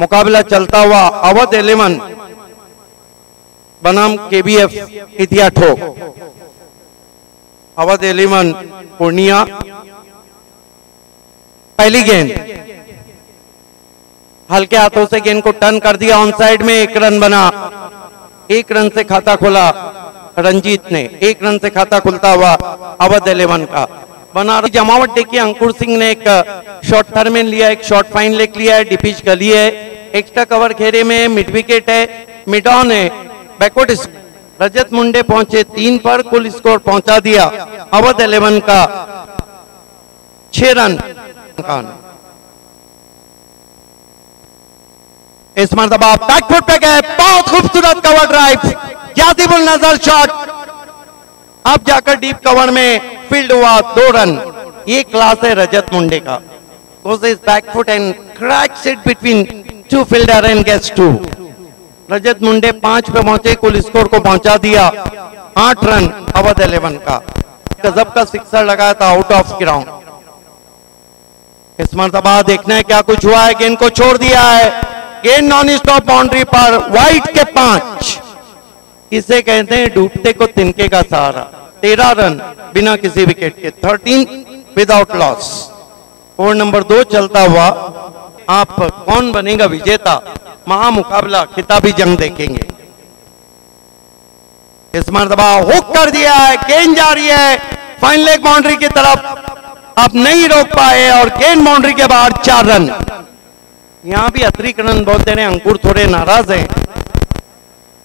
मुकाबला चलता हुआ अवध 11 बनाम KBF इतिया ठोक। अवध 11 पूर्णिया। पहली गेंद हल्के हाथों से गेंद को टर्न कर दिया, ऑन साइड में 1 रन बना। 1 रन से खाता खोला रंजीत ने। 1 रन से खाता खुलता हुआ अवध 11 का। बनारस जमावट देखिए, अंकुर सिंह ने एक शॉर्ट थर्मेन लिया, एक शॉर्ट फाइन लेग लिया है, डिपिच गली है, एक्स्ट्रा कवर घेरे में, मिड विकेट है, मिड ऑन है, बैकवर्ड। रजत मुंडे पहुंचे 3 पर, कुल स्कोर पहुंचा दिया अवध 11 का 6 रन। इस मरतबा बैकफुट पे गए, बहुत खूबसूरत कवर ड्राइव, जातिबुल नजर शॉट, अब जाकर डीप कवर में फील्ड हुआ, 2 रन। ये क्लास है रजत मुंडे का। goes his back foot and cracks it between 2 fielder and gets 2। रजत मुंडे 5 पे पहुंचे, कुल स्कोर को पहुंचा दिया 8 रन अवध 11 का। गजब का सिक्सर लगाया था आउट ऑफ ग्राउंड। इस मरतबा देखना है क्या कुछ हुआ है। गेंद को छोड़ दिया है, गेंद नॉन स्टॉप बाउंड्री पर, वाइड के 5। इसे कहते हैं डूबते को तिनके का सहारा। 13 रन बिना किसी विकेट के, 13 विदाउट लॉस। ओवर नंबर 2 चलता हुआ। आप कौन बनेगा विजेता, महामुकाबला, खिताबी जंग देखेंगे। इस मरतबा हुक कर दिया है, गेंद जा रही है फाइन लेग बाउंड्री की तरफ, आप नहीं रोक पाए और गेंद बाउंड्री के बाहर 4 रन। यहां भी अतिरिक्त बोल दे रहे हैं, अंकुर थोड़े नाराज हैं।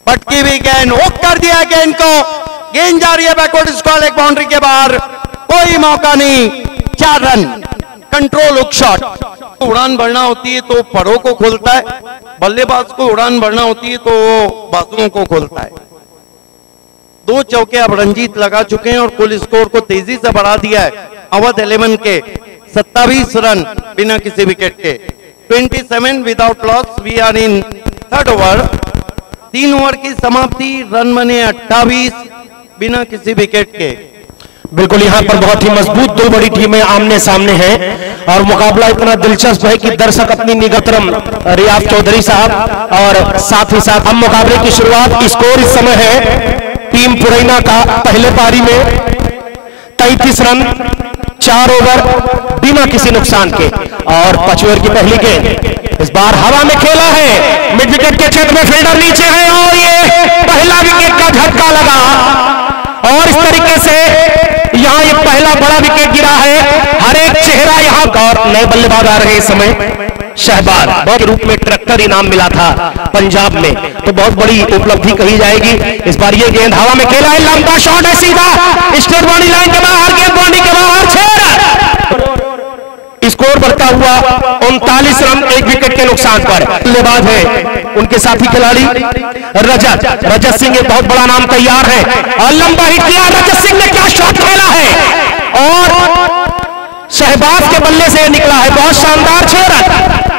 पटकी भी गेंद, हुक कर दिया गेंद को, गेंद जा रही है बैकवर्ड स्क्वायर लेग बाउंड्री के बाहर, कोई मौका नहीं, 4 रन। Control hook shot. उड़ान भरना होती है तो परों को खोलता है, बल्लेबाज को उड़ान भरना होती है तो वो बाजुओं को खोलता है। 2 चौके अब रंजीत लगा चुके हैं और कुल स्कोर को तेजी से बढ़ा दिया है अवध 11 के 27 रन बिना किसी विकेट के, 27 without loss. We are in 3rd over. 3 over की समाप्ति, रन बने 28 बिना किसी विकेट के। बिल्कुल, यहाँ पर बहुत ही मजबूत 2 बड़ी टीमें आमने सामने हैं और मुकाबला इतना दिलचस्प है कि दर्शक अपनी निगतरम रियाज चौधरी साहब और साथ ही साथ हम मुकाबले की शुरुआत। स्कोर इस समय है टीम पुरैना का पहले पारी में 33 रन, 4 ओवर बिना किसी नुकसान के। और 5 ओवर की पहली गेंद इस बार हवा में खेला है, मिड विकेट के क्षेत्र में फील्डर नीचे है और ये पहला विकेट का झटका लगा और इस तरीके से यहाँ ये पहला बड़ा विकेट गिरा है। हर एक चेहरा यहाँ और नए बल्लेबाज आ रहे हैं इस समय। शहबाज बहुत रूप में ट्रैक्टर इनाम मिला था पंजाब में, तो बहुत बड़ी उपलब्धि कही जाएगी। इस बार ये गेंद हवा में खेला है, लंबा शॉट है सीधा स्टेट बाउंड्री लाइन के बाहर, गेंद बाउंड्री के बाहर, 6 रन। स्कोर बढ़ता हुआ 39 रन 1 विकेट के नुकसान पर। बल्लेबाज है उनके साथी खिलाड़ी रजत सिंह, एक बहुत बड़ा नाम तैयार है और लंबा हिट किया रजत सिंह ने, क्या शॉट खेला है और शहबाज के बल्ले से निकला है, बहुत शानदार 6 रन।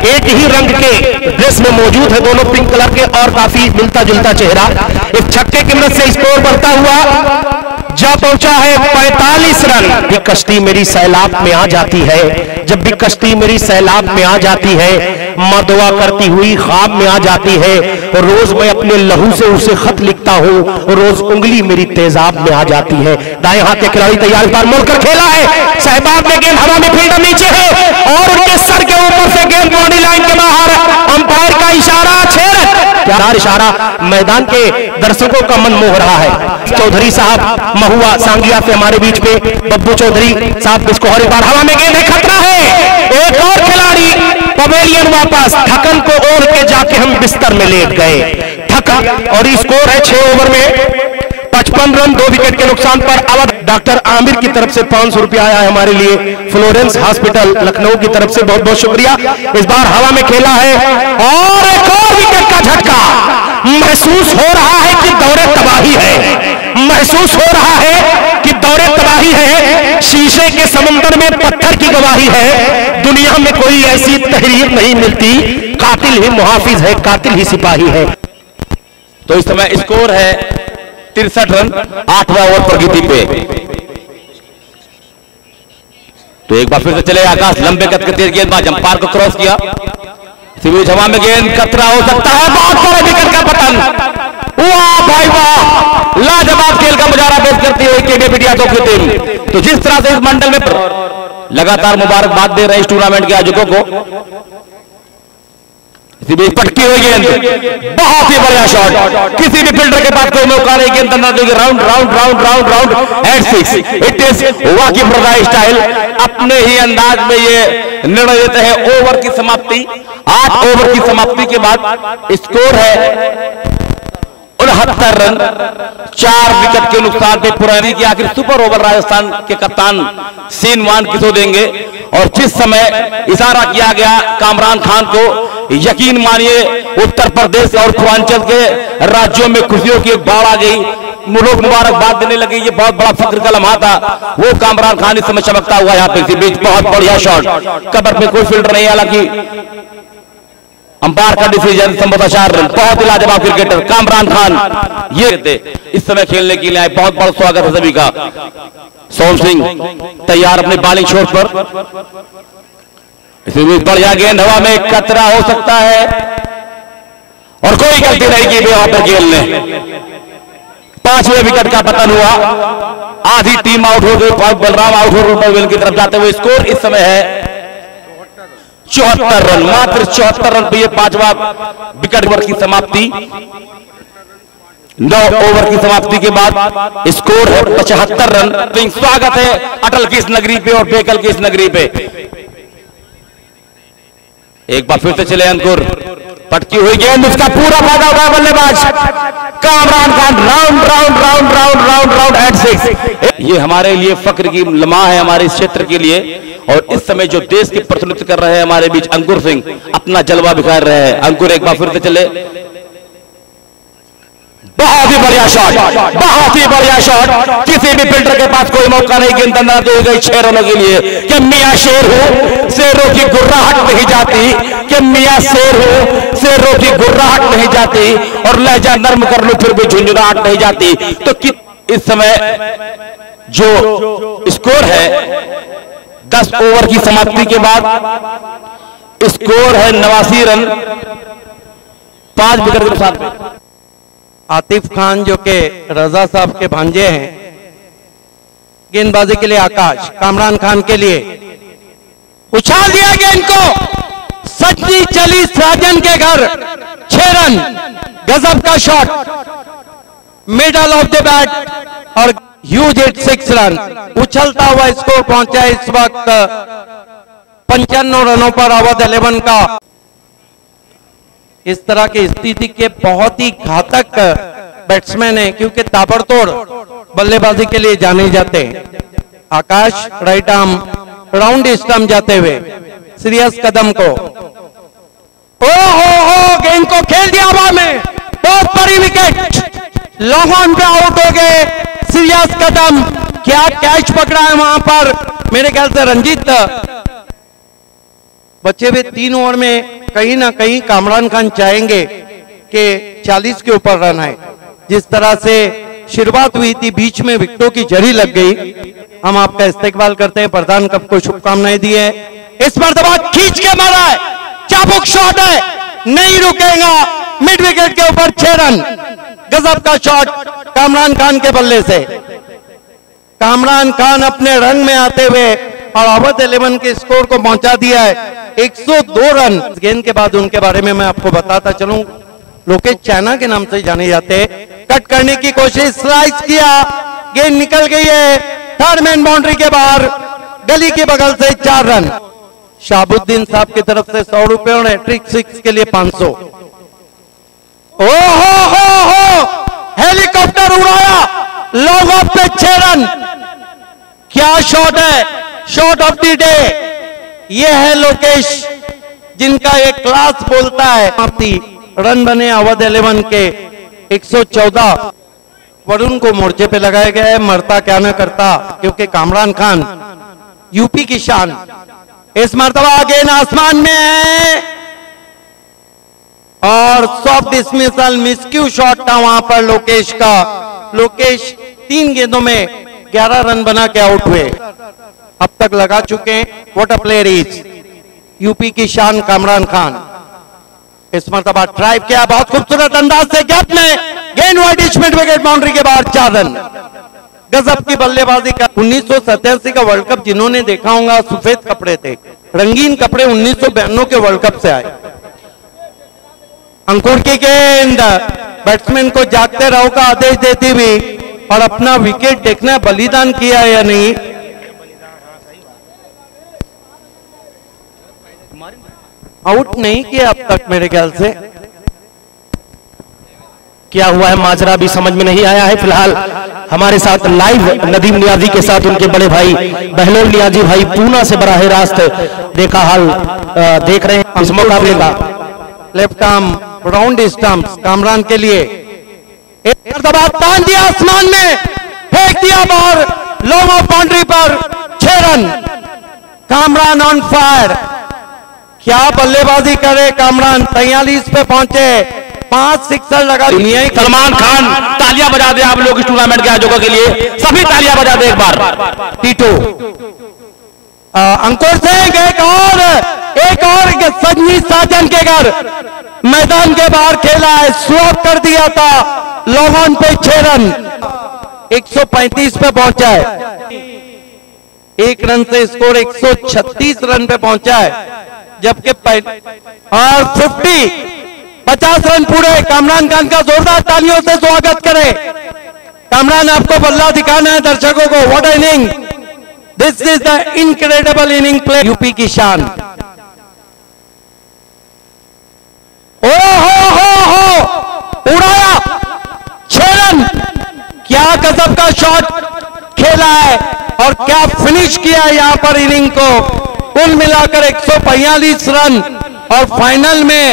एक ही रंग के ड्रेस में मौजूद है दोनों, पिंक कलर के, और काफी मिलता जुलता चेहरा। एक छक्के की मदद से स्कोर बढ़ता हुआ जा पहुंचा है 45 रन। भी कश्ती मेरी सैलाब में आ जाती है, जब भी कश्ती मेरी सैलाब में आ जाती है, माँ दुआ करती हुई ख्वाब में आ जाती है, और रोज मैं अपने लहू से उसे खत लिखता हूँ, रोज उंगली मेरी तेजाब में आ जाती है। दाएं हाथ के खिलाड़ी तैयार पर मुड़कर खेला है, सहबाब में गेंद हवा में, फील्डर नीचे है और उनके सर के ऊपर से गेंद बाउंड्री लाइन के बाहर। अंपायर का इशारा, 6 रन। क्या इशारा, मैदान के दर्शकों का मन मोह रहा है। चौधरी साहब महुआ सांगिया से हमारे बीच में, बब्बू चौधरी साहब, इसको हर बार हवा में गेंद है, खतरा है। एक और खिलाड़ी पवेलियन वापस, थकन को ओढ़ के जाके हम बिस्तर में लेट गए, थकन। और स्कोर है 6 ओवर में 55 रन 2 विकेट के नुकसान पर। अवध डॉक्टर आमिर की तरफ से 500 रुपया आया है हमारे लिए, फ्लोरेंस हॉस्पिटल लखनऊ की तरफ से बहुत बहुत शुक्रिया। इस बार हवा में खेला है और एक और विकेट का झटका। महसूस हो रहा है कि दौरे तबाही है, महसूस हो रहा है कि दौरे तबाही है, शीशे के समंदर में पत्थर की गवाही है। दुनिया में कोई ऐसी तहरीर नहीं मिलती, कातिल ही मुहाफिज है, कातिल ही सिपाही है। तो इस समय स्कोर है 63 रन 8वां ओवर प्रगति पे। तो एक बार फिर से चले आकाश, लंबे कद के तेज गेंदबाज अंपायर को क्रॉस किया, बीच हवा में गेंद खतरा हो सकता है, बहुत बड़ा विकेट का पतन। वाह भाई वाह, लाजवाब खेल का मुजाहरा पेश करती है केडी बिटियातों की टीम। तो जिस तरह से इस मंडल में लगातार मुबारकबाद दे रहे हैं इस टूर्नामेंट के आयोजकों को। पटकी हुई गेंद, बहुत ही बढ़िया शॉट, किसी भी फील्डर के पास कोई मौका नहीं, गेंद अंदर देगी, round round round round round at 6। It is Waqif Raza style. अपने ही अंदाज में ये निर्णय देते हैं। ओवर की समाप्ति, 8 ओवर की समाप्ति के बाद स्कोर है 69 रन, 4 विकेट के नुकसान पे पुरानी की आखिर सुपर ओवर राजस्थान के कप्तान सीनवान किसो देंगे। और जिस समय इशारा किया गया कामरान खान को, यकीन मानिए उत्तर प्रदेश और पूर्वांचल के राज्यों में खुशियों की एक बाढ़ आ गई, लोग मुबारकबाद देने लगे। ये बहुत बड़ा फख्र का लम्हा था। वो कामरान खान इस समय चमकता हुआ यहाँ पे इसी बीच, बहुत बढ़िया शॉट, कवर पे कोई फील्डर नहीं, हालांकि अंपायर का डिसीजन, संभवतः 4 रन। बहुत ही लाजवाब क्रिकेटर कामरान खान ये थे इस समय खेलने के लिए आए। बहुत बहुत स्वागत है सभी का। सोम सिंह तैयार अपने बॉलिंग शॉट पर। इसी बीच बढ़िया गेंद, हवा में खतरा हो सकता है और कोई गलती नहीं की वहां पर गेंद ने। 5वें विकेट का पतन हुआ, आधी टीम आउट हो गई, बलराम आउट हो गए की तरफ जाते हुए। स्कोर इस समय है 74 रन, मात्र 74 रन पे ये 5वां विकेट ओवर की समाप्ति। 9 ओवर की समाप्ति के बाद स्कोर है 75 रन। तो स्वागत है अटल की इस नगरी पे और बेकल की इस नगरी पे। एक बार फिर से चले अंकुर, पटकी हुई गेंद, उसका पूरा फायदा उठाया बल्लेबाज Kamran Khan. Round round round round round round at 6। ये हमारे लिए फक्र की लम्हा है, हमारे इस क्षेत्र के लिए। और इस समय जो देश की प्रतिनिधित्व कर रहे हैं हमारे बीच अंकुर सिंह अपना जलवा बिखार रहे हैं। अंकुर एक बार फिर से चले, बहुत ही बढ़िया शॉट, बहुत ही बढ़िया शॉट, किसी भी फील्डर के पास कोई मौका नहीं, गेंद अंदर दे गई 6 रनों के लिए। कि मियां शेर हो, शेरों की गुर्राहट नहीं जाती, कि मियां शेर हो, शेरों की गुर्राहट नहीं जाती, और लहजा नर्म कर लो फिर भी झुंझुनाहट नहीं जाती। तो इस समय जो स्कोर है 10 ओवर की समाप्ति के बाद स्कोर है 89 रन, 5 विकेट के साथ में। आतिफ खान जो के रजा साहब के भांजे हैं, गेंदबाजी के लिए आकाश, कामरान खान के लिए उछाल दिया गेंद को, सच्ची चली साजन के घर, 6 रन, गजब का shot, middle of the bat और ह्यूज हिट 6 रन। उछलता हुआ स्कोर पहुंचा इस वक्त 55 रनों पर अवध 11 का। इस तरह की स्थिति के बहुत ही घातक बैट्समैन है, क्योंकि ताबड़तोड़ बल्लेबाजी के लिए जाने जाते हैं। आकाश राइट आर्म राउंड स्टंप जाते हुए सीरियस कदम को, ओ हो गेंद को खेल दिया हवा में, बहुत बड़ी विकेट, लॉन्ग ऑन पे आउट हो गए। सीरियस कदम, क्या कैच पकड़ा है वहां पर, मेरे ख्याल से रंजीत। बच्चे भी 3 ओवर में कहीं ना कहीं कामरान खान चाहेंगे कि 40 के ऊपर रन है। जिस तरह से शुरुआत हुई थी, बीच में विकेटों की जड़ी लग गई। हम आपका इस्तेकबाल करते हैं, प्रधान कप को शुभकामनाएं दी है। इस मरतबा खींच के मारा है, चाबुक शॉट है, नहीं रुकेगा, मिड विकेट के ऊपर 6 रन, गजब का शॉट कामरान खान के बल्ले से। कामरान खान अपने रंग में आते हुए और अवध 11 के स्कोर को पहुंचा दिया है 102 रन। गेंद के बाद उनके बारे में मैं आपको बताता चलूं, लोकेश चाइना के नाम से जाने जाते। कट करने की कोशिश, स्लाइस किया, गेंद निकल गई है, थर्ड मैन बाउंड्री के बाहर, गली के बगल से 4 रन। शाहबुद्दीन साहब की तरफ से 100 रुपए और हैट्रिक 6 के लिए 500। ओ हो हेलीकॉप्टर उड़ाया, लॉन्ग ऑफ पे 6 रन। क्या शॉट है, शॉट ऑफ द डे। ये है लोकेश, जिनका एक क्लास बोलता है। रन बने अवध 11 के 114। वरुण को मोर्चे पे लगाया गया है, मरता क्या न करता, क्योंकि कामरान खान यूपी की शान। इस मरतबा गेंद आसमान में है और सॉफ्ट डिसमिसल, मिसक्यू शॉट था वहां पर लोकेश का। लोकेश 3 गेंदों में 11 रन बना के आउट हुए, अब तक लगा चुके हैं। What a player is, UP की शान कामरान खान। इस मरतबा ड्राइव किया, बहुत खूबसूरत अंदाज से गैप में गेंद वाइड मिड विकेट बाउंड्री के बाहर 4 रन। गजब की बल्लेबाजी का 1987 का वर्ल्ड कप जिन्होंने देखा होगा, सफेद कपड़े थे, रंगीन कपड़े 1992 के वर्ल्ड कप से आए। अंकुर की गेंद बैट्समैन को जागते रहो का आदेश देती हुई और अपना विकेट देखना बलिदान किया या नहीं। आउट नहीं किया अब तक मेरे ख्याल से। क्या हुआ है माजरा भी समझ में नहीं आया है। फिलहाल हमारे साथ लाइव नदीम नियाजी के साथ उनके बड़े भाई बहलोल नियाजी भाई पूना से बराह रास्त देखा हाल देख रहे हैं इस मुकाबले का। Left arm round stumps Kamran के लिए, एक दबा तान दिया आसमान में, फेंक दिया बॉल लॉन्ग ऑफ बाउंड्री पर 6 रन। कामरान ऑन फायर, क्या बल्लेबाजी करे कामरान, 43 पे पहुंचे, 5 सिक्सर लगा। सलमान खान तालियां बजा दे आप लोग इस टूर्नामेंट के आयोजकों के लिए, सभी तालियां बजा दे एक बार। टीटू अंकुर सिंह एक और सजनी साजन के घर मैदान के बाहर खेला है, स्वैप कर दिया था लॉन्ग ऑन पे 6 रन। 135 पे पहुंचा है, 1 रन से स्कोर 136 रन पे पहुंचा है, जबकि और 50 रन पूरे। कामरान खान का जोरदार तालियों से स्वागत करें। कामरान आपको बल्ला दिखाना है दर्शकों को। What inning, this is the incredible inning play, UP की शान। ओ हो उड़ाया 6 रन, क्या गजब का शॉट खेला है और क्या फिनिश किया यहां पर इनिंग को। कुल मिलाकर 145 रन और फाइनल में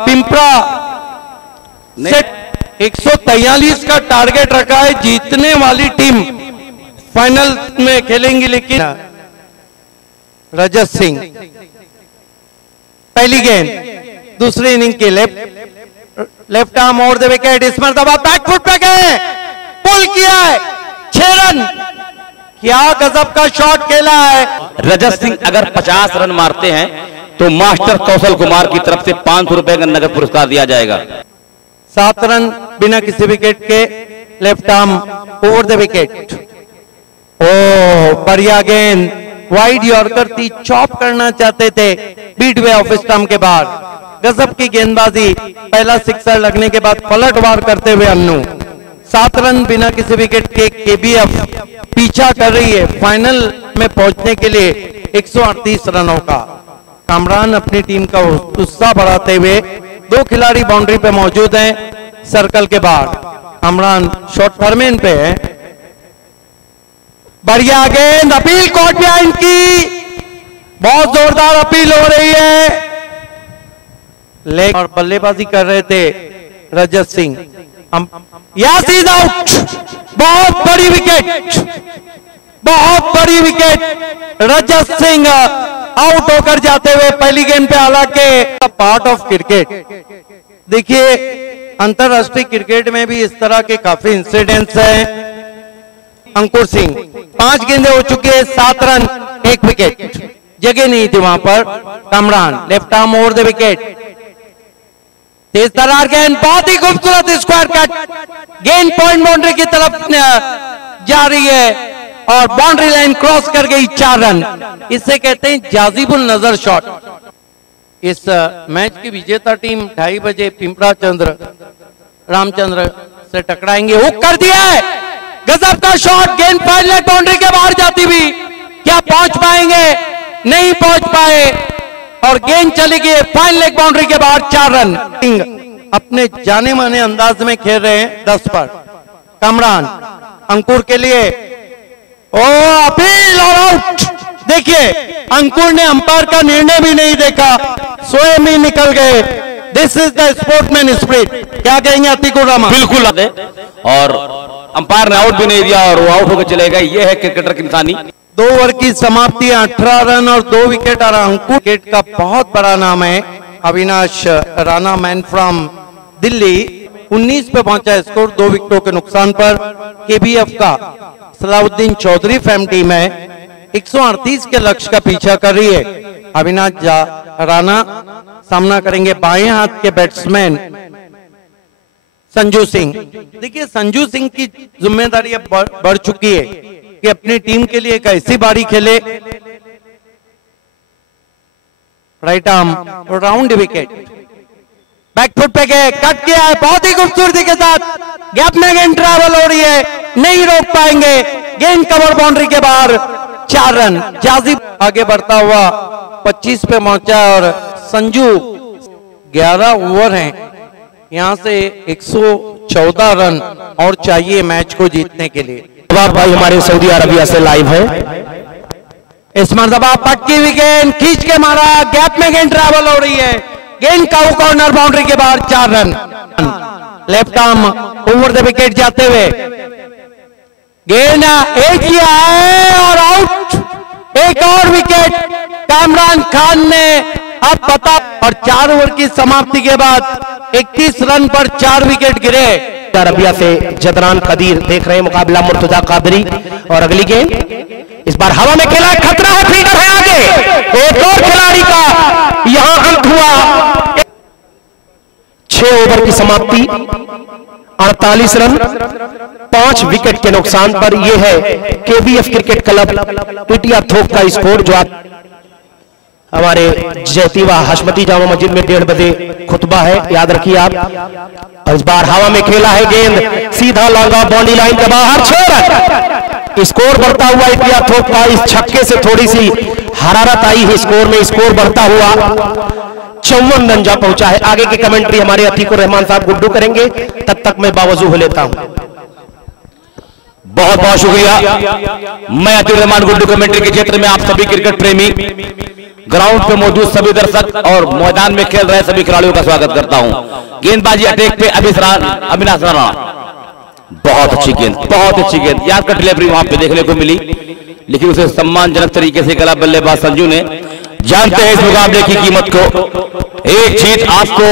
पिंपरा से 143 का टारगेट रखा है। जीतने वाली टीम फाइनल में खेलेंगी, लेकिन रजत सिंह पहली गेंद दूसरी इनिंग के left arm over the wicket, इस मरतबा बैकफुट पे गए, पुल किया है 6 रन। क्या गजब का शॉट खेला है। रजत सिंह अगर 50 रन मारते हैं तो मास्टर कौशल कुमार की तरफ से 500 रुपए का नगद पुरस्कार दिया जाएगा। 7 रन बिना किसी विकेट के, left arm over the wicket. ओ बढ़िया गेंद, वाइड यॉर्कर थी, चॉप करना चाहते थे बीट वे ऑफ स्टंप के बाद। गजब की गेंदबाजी, पहला सिक्सर लगने के बाद पलटवार करते हुए अन्नू। 7 रन बिना किसी विकेट के केबीएफ पीछा कर रही है फाइनल में पहुंचने के लिए 138 रनों का। कामरान अपनी टीम का उत्साह बढ़ाते हुए 2 खिलाड़ी बाउंड्री पे मौजूद हैं सर्कल के बाहर। कामरान शॉट फॉर्मेन पे है, बढ़िया गेंद, अपील कोर्ट में इनकी बहुत जोरदार अपील हो रही है। लेग और बल्लेबाजी कर रहे थे रजत सिंह। यासीद आउट, बहुत बड़ी विकेट, बहुत बड़ी विकेट। रजत सिंह आउट होकर जाते हुए पहली गेंद पे, हालांकि पार्ट ऑफ क्रिकेट। देखिए अंतरराष्ट्रीय क्रिकेट में भी इस तरह के काफी इंसिडेंट्स हैं। अंकुर सिंह 5 गेंदें हो चुकी है, 7 रन 1 विकेट, जगह नहीं थी वहां पर। Kamran left arm over the wicket, तेज तरार गेंद, बहुत ही खूबसूरत स्क्वायर कट, गेंद पॉइंट बाउंड्री की तरफ जा रही है और बाउंड्री लाइन क्रॉस कर गई, 4 रन। इसे कहते हैं जाजिबुल नजर शॉट। इस मैच की विजेता टीम 2:30 बजे पिंपरा चंद्र रामचंद्र से टकराएंगे। हुक कर दिया है, गजब का शॉट, गेंद फाइनल बाउंड्री के बाहर जाती हुई, क्या पहुंच पाएंगे, नहीं पहुंच पाए और गेंद चली गई फाइनल लेग बाउंड्री के बाहर, 4 रन। अपने जाने माने अंदाज में खेल रहे हैं 10 पर। कामरान अंकुर के लिए, ओ अपील और आउट। देखिए अंकुर ने अंपायर का निर्णय भी नहीं देखा, स्वयं ही निकल गए। This is the sportsman spirit. क्या कहेंगे अतिकुर रहमान? बिल्कुल, और अंपायर ने आउट भी नहीं दिया और वो आउट होकर चले गए। ये है क्रिकेटर की इंसानी। 2 ओवर की समाप्ति, 18 रन और 2 विकेट। और अंकुर क्रिकेट का बहुत बड़ा नाम है। अविनाश राणा मैन फ्रॉम दिल्ली 19 पे पहुंचा स्कोर 2 विकेटों के नुकसान पर। केबीएफ का सलाउद्दीन चौधरी फैम टीम है 138 के लक्ष्य का पीछा कर रही है। अविनाश राणा सामना करेंगे बाएं हाथ के बैट्समैन संजू सिंह। देखिए संजू सिंह की जिम्मेदारी अब बढ़ चुकी है कि अपनी टीम के लिए एक ऐसी बारी खेले, right arm round wicket, back foot पे गए, कट किया है बहुत ही खूबसूरती के साथ, गैप में गेंद ट्रैवल हो रही है, नहीं रोक पाएंगे, गेंद कवर बाउंड्री के बाहर, 4 रन। जाजिब आगे बढ़ता हुआ 25 पे पहुंचा और संजू 11 ओवर हैं, यहां से 114 रन और चाहिए मैच को जीतने के लिए। भाई हमारे सऊदी अरबिया से लाइव है। इस मरतबा पटकी हुई गेंद खींच के मारा, गैप में गेंद ट्रैवल हो रही है, गेंद का कॉर्नर बाउंड्री के बाहर, 4 run. Left arm over the wicket जाते हुए गेंद एक किया है और आउट। एक और विकेट कामरान खान ने अब पता, और 4 ओवर की समाप्ति के बाद 31 रन पर 4 विकेट गिरे। अरबिया से जदरान कदीर देख रहे हैं मुकाबला मुर्तजा कादरी। और अगली गेंद इस बार हवा में खेला, खतरा है, फील्डर है आगे, एक और खिलाड़ी का यहां अंत हुआ। 6 ओवर की समाप्ति, 48 रन 5 विकेट के नुकसान पर। यह है केबीएफ क्रिकेट क्लब टिटिया थोक का स्कोर, जो आप हमारे जैतीवा हशमती जामा मस्जिद में 1:30 बजे खुतबा है, याद रखिए आप। इस बार हवा में खेला है गेंद, सीधा लॉन्ग ऑफ बाउंड्री लाइन के बाहर, 6 रन। स्कोर बढ़ता हुआ टिटिया थोक का, इस छक्के से थोड़ी सी हरारत आई है स्कोर में, स्कोर बढ़ता हुआ 54 रन जा पहुंचा है। आगे की कमेंट्री हमारे अतीकुर रहमान साहब गुड्डू करेंगे, तब तक मैं बावजू हो लेता हूं। बहुत बहुत शुक्रिया। मैं अतीकुर रहमान गुड्डू कमेंट्री के क्षेत्र में आप सभी क्रिकेट प्रेमी, ग्राउंड पे मौजूद सभी दर्शक और मैदान में खेल रहे सभी खिलाड़ियों का स्वागत करता हूं। गेंदबाजी अटैक पे अविनाश राणा, बहुत अच्छी गेंद, बहुत अच्छी गेंद, याद का डिलीवरी वहां पे देखने को मिली, लेकिन उसे सम्मानजनक तरीके से खेला बल्लेबाज संजू ने। जानते हैं इस मुकाबले की कीमत को, एक जीत आपको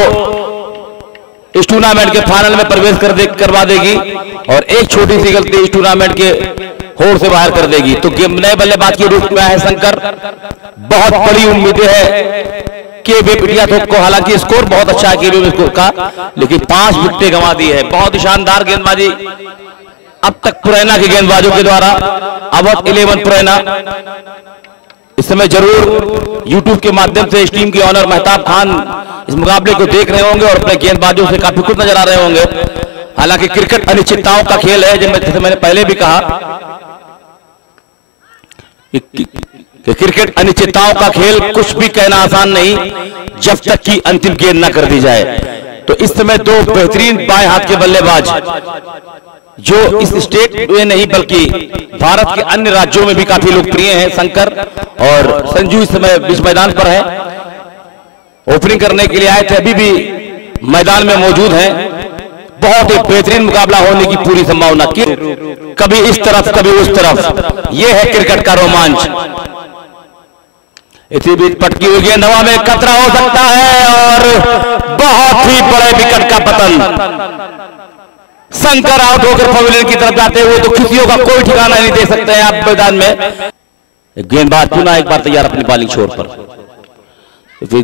इस टूर्नामेंट के फाइनल में प्रवेश करवा देगी और एक छोटी सी गलती इस टूर्नामेंट के होड़ से बाहर कर देगी। तो नए बल्लेबाज के रूप में है शंकर, बहुत बड़ी उम्मीदें है के वे टिटिया थोक को, हालांकि स्कोर बहुत अच्छा है के वे का, लेकिन 5 विकेटें गंवा दी है। बहुत ही शानदार गेंदबाजी अब तक पुरैना के गेंदबाजों के द्वारा। अवध 11 पुरैना इस समय जरूर YouTube के माध्यम से इस टीम के ऑनर मेहताब खान इस मुकाबले को देख रहे होंगे और अपने गेंदबाजों से काफी खुश नजर आ रहे होंगे। हालांकि क्रिकेट अनिश्चितताओं का खेल है, जैसे मैंने पहले भी कहा कि क्रिकेट अनिश्चितताओं का खेल, कुछ भी कहना आसान नहीं जब तक कि अंतिम गेंद न कर दी जाए। तो इस समय 2 बेहतरीन बाएं हाथ के बल्लेबाज जो इस स्टेट में नहीं बल्कि भारत के अन्य राज्यों में भी काफी लोकप्रिय हैं, शंकर और संजू इस समय बीच मैदान पर हैं, ओपनिंग करने के लिए आए थे, अभी भी मैदान में मौजूद हैं। बहुत ही बेहतरीन मुकाबला होने की पूरी संभावना, कभी इस तरफ कभी उस तरफ, यह है क्रिकेट का रोमांच। इसी बीच पटकी हुई गेंद हवा में, खतरा हो सकता है और बहुत ही बड़े विकेट का पतन। शंकर आउट होकर पवेलियन की तरफ जाते हुए, तो खुशियों का कोई ठिकाना नहीं दे सकते हैं आप मैदान में। गेंदबाज पुनः एक बार तैयार अपनी बॉलिंग छोर पर,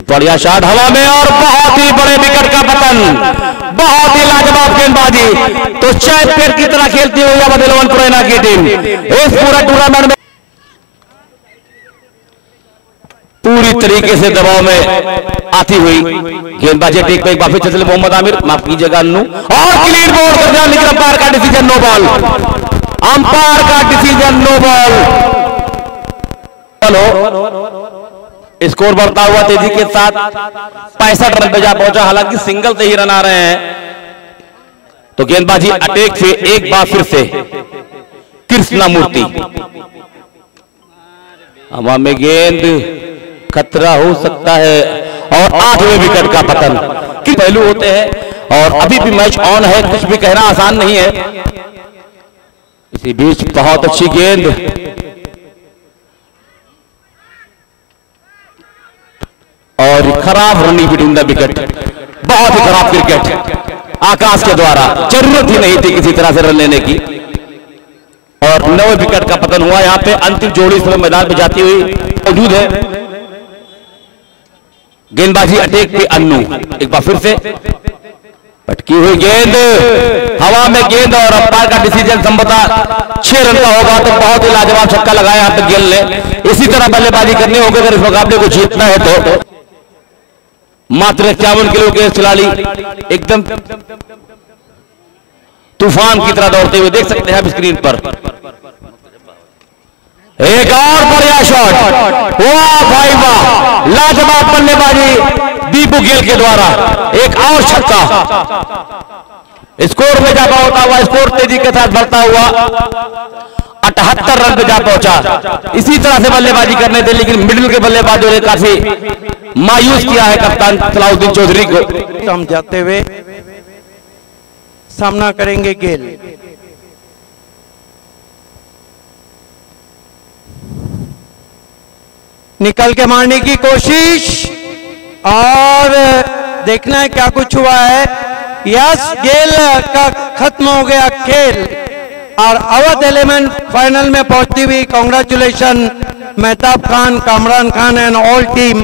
बढ़िया शॉट हवा में और बहुत ही बड़े विकेट का पतन, बहुत ही लाजवाब गेंदबाजी। तो चैंपियन की तरह खेलती हुई अवध 11 पुरैना की टीम इस पूरा टूर्नामेंट में पूरी तरीके से दबाव में आती हुई। गेंदबाजी टेक पे एक बार फिर चले मोहम्मद आमिर, माफ कीजिएगा अन्नू, और क्लीन बोर्ड कर दिया, लेकिन अंपायर का डिसीजन नो बॉल, अंपायर का डिसीजन नो बॉल। चलो स्कोर बढ़ता हुआ तेजी के साथ 65 रन पे जा पहुंचा, हालांकि सिंगल से ही रन आ रहे हैं। तो गेंदबाजी अटैक से एक बार फिर से कृष्णमूर्ति, हवा में गेंद, खतरा हो सकता है और 8वें विकेट का पतन। कि पहलू होते हैं और अभी भी मैच ऑन है, कुछ भी कहना आसान नहीं है। इसी बीच बहुत अच्छी गेंद और खराब रनिंग बिटवीन द विकेट, बहुत ही खराब क्रिकेट आकाश के द्वारा, जरूरत ही नहीं थी किसी तरह से रन लेने की। और 9वें विकेट का पतन हुआ। यहाँ पे अंतिम जोड़ी समय मैदान में जाती हुई मौजूद है। गेंदबाजी अटैक पे अन्नू, एक बार फिर से पटकी हुई गेंद, हवा में गेंद और अंपायर का डिसीजन संभवतः 6 रन का होगा, तो बहुत ही लाजवाब छक्का लगाया यहाँ पे गिल ने। इसी तरह बल्लेबाजी करनी होगी अगर इस मुकाबले को जीतना है तो। मात्र 51 किलो के खिलाड़ी एकदम तूफान की तरह दौड़ते हुए देख सकते हैं आप स्क्रीन पर। एक और बढ़िया शॉट, वाह भाई वाह, लाजवाब बल्लेबाजी दीपू गेल के द्वारा, एक और छक्का। स्कोर में जा होता हुआ, स्कोर तेजी के साथ बढ़ता हुआ 78 रन पे जा पहुंचा। इसी तरह से बल्लेबाजी करने थे, लेकिन मिडिल के बल्लेबाजों ने काफी मायूस किया है कप्तान सलाउद्दीन चौधरी को। हम जाते हुए सामना करेंगे गेल। निकल के मारने की कोशिश और देखना है क्या कुछ हुआ है। यस, गेल का खत्म हो गया खेल और अवध एलिमेंट फाइनल में पहुंचती हुई। Congratulation Mehtab Khan, Kamran Khan and all team.